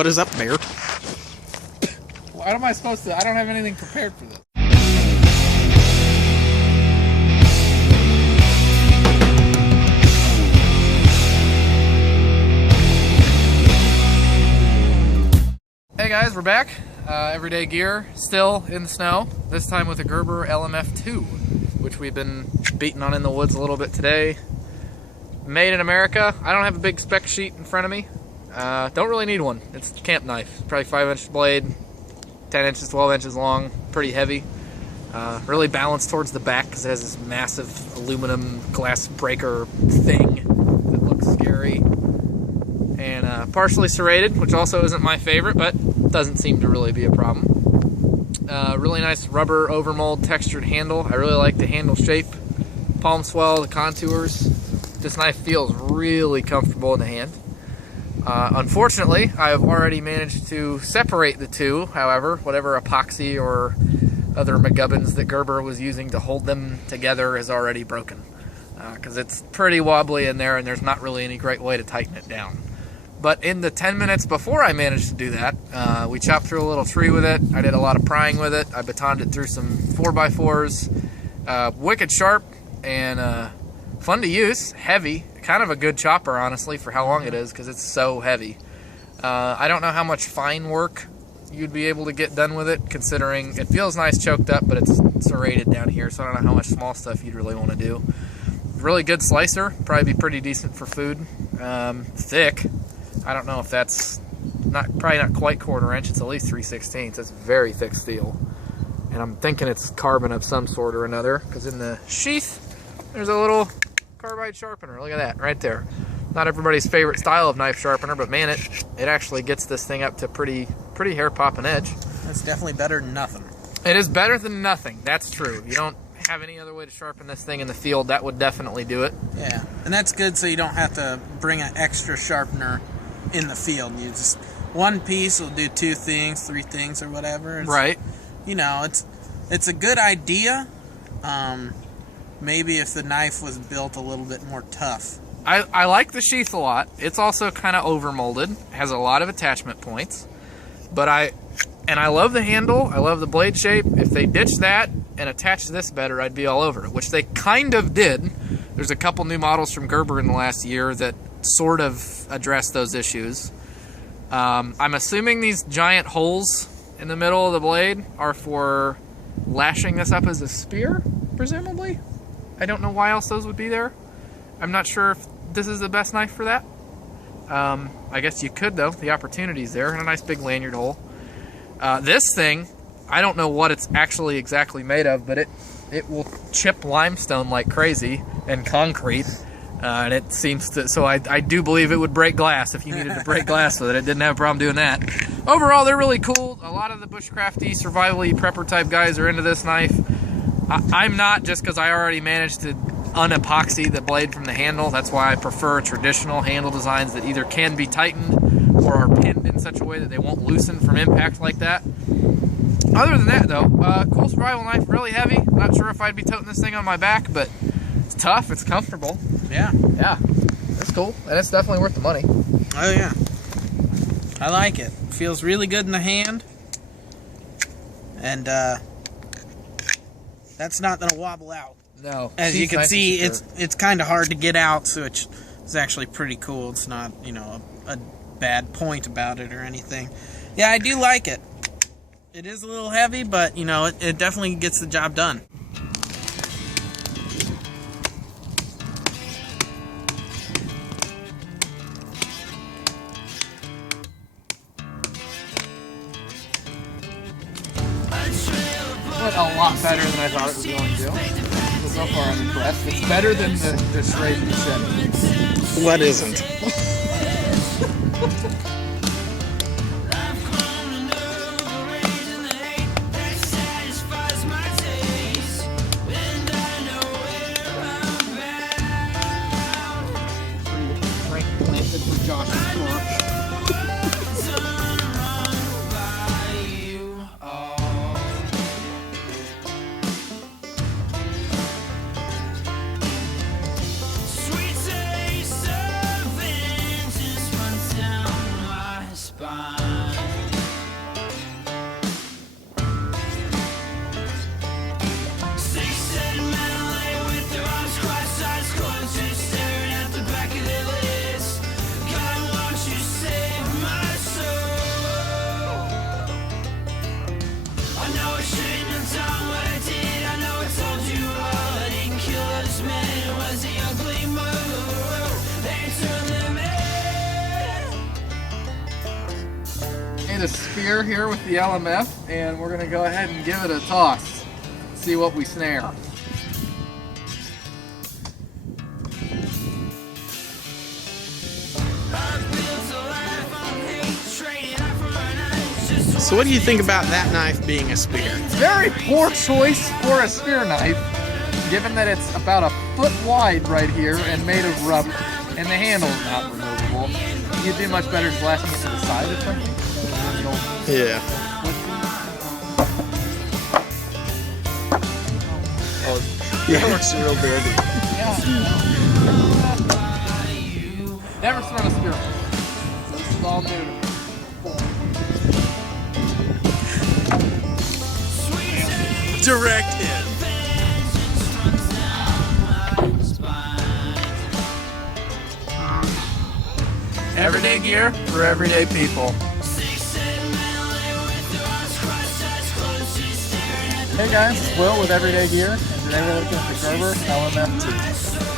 What is up, Bear? What am I supposed to? I don't have anything prepared for this. Hey guys, we're back. Everyday gear, still in the snow. This time with a Gerber LMF 2, which we've been beating on in the woods a little bit today. Made in America. I don't have a big spec sheet in front of me. Don't really need one. It's a camp knife. Probably 5-inch blade, 10 inches, 12 inches long, pretty heavy. Really balanced towards the back because it has this massive aluminum glass breaker thing that looks scary. And partially serrated, which also isn't my favorite, but doesn't seem to really be a problem. Really nice rubber overmold textured handle. I really like the handle shape, palm swell, the contours. This knife feels really comfortable in the hand. Unfortunately, I have already managed to separate the two. However, whatever epoxy or other McGubbins that Gerber was using to hold them together is already broken. Because it's pretty wobbly in there and there's not really any great way to tighten it down. But in the 10 minutes before I managed to do that, we chopped through a little tree with it. I did a lot of prying with it. I batoned it through some 4x4s. Wicked sharp and fun to use. Heavy. Kind of a good chopper, honestly, for how long it is, because it's so heavy. I don't know how much fine work you'd be able to get done with it, considering it feels nice choked up, but it's serrated down here, so I don't know how much small stuff you'd really want to do. Really good slicer. Probably be pretty decent for food. Thick. I don't know if that's probably not quite 1/4 inch. It's at least 3/16. It's very thick steel. And I'm thinking it's carbon of some sort or another, because in the sheath, there's a little carbide sharpener. Look at that right there. Not everybody's favorite style of knife sharpener, but man, it actually gets this thing up to pretty hair popping edge. That's definitely better than nothing. It is better than nothing. That's true. You don't have any other way to sharpen this thing in the field, that would definitely do it. Yeah, and that's good, so you don't have to bring an extra sharpener in the field. You just one piece will do 2 things, 3 things, or whatever. Right. You know, it's a good idea. Maybe if the knife was built a little bit more tough. I like the sheath a lot. It's also kind of overmolded. Has a lot of attachment points. But I love the handle. I love the blade shape. If they ditch that and attach this better, I'd be all over it, which they kind of did. There's a couple new models from Gerber in the last year that sort of address those issues. I'm assuming these giant holes in the middle of the blade are for lashing this up as a spear, presumably. I don't know why else those would be there. I'm not sure if this is the best knife for that. I guess you could, though. The opportunity's there, and a nice big lanyard hole. This thing, I don't know what it's actually exactly made of, but it will chip limestone like crazy and concrete. And it seems to, so I do believe it would break glass if you needed to break glass with it. It didn't have a problem doing that. Overall, they're really cool. A lot of the bushcrafty, survival-y, prepper type guys are into this knife. I'm not, just because I already managed to unepoxy the blade from the handle. That's why I prefer traditional handle designs that either can be tightened or are pinned in such a way that they won't loosen from impact like that. Other than that, though, cool survival knife, really heavy. Not sure if I'd be toting this thing on my back, but it's tough, it's comfortable. Yeah. Yeah, that's cool, and it's definitely worth the money. Oh yeah, I like it. Feels really good in the hand, and that's not gonna wobble out. No, as you can see, it's kind of hard to get out, so it's actually pretty cool. It's not, you know, a bad point about it or anything. Yeah, I do like it. It is a little heavy, but you know, it definitely gets the job done. Went a lot better than I thought it was going to. So far I'm impressed. It's better than the Schrade Machete. What isn't? Planted for Josh Shelley. Sweet taste of A spear here with the LMF, and we're gonna go ahead and give it a toss. See what we snare. So what do you think about that knife being a spear? Very poor choice for a spear knife, given that it's about a foot wide right here and made of rubber, and the handle's not removable. You'd do much better slashing it to the side or something. Yeah. Oh, yeah, it's real dirty. Yeah. Never thrown a spear. This is all new. Direct hit. Everyday gear for everyday people. Hey guys, it's Will with Everyday Gear, and today we're looking at the Gerber LMF 2.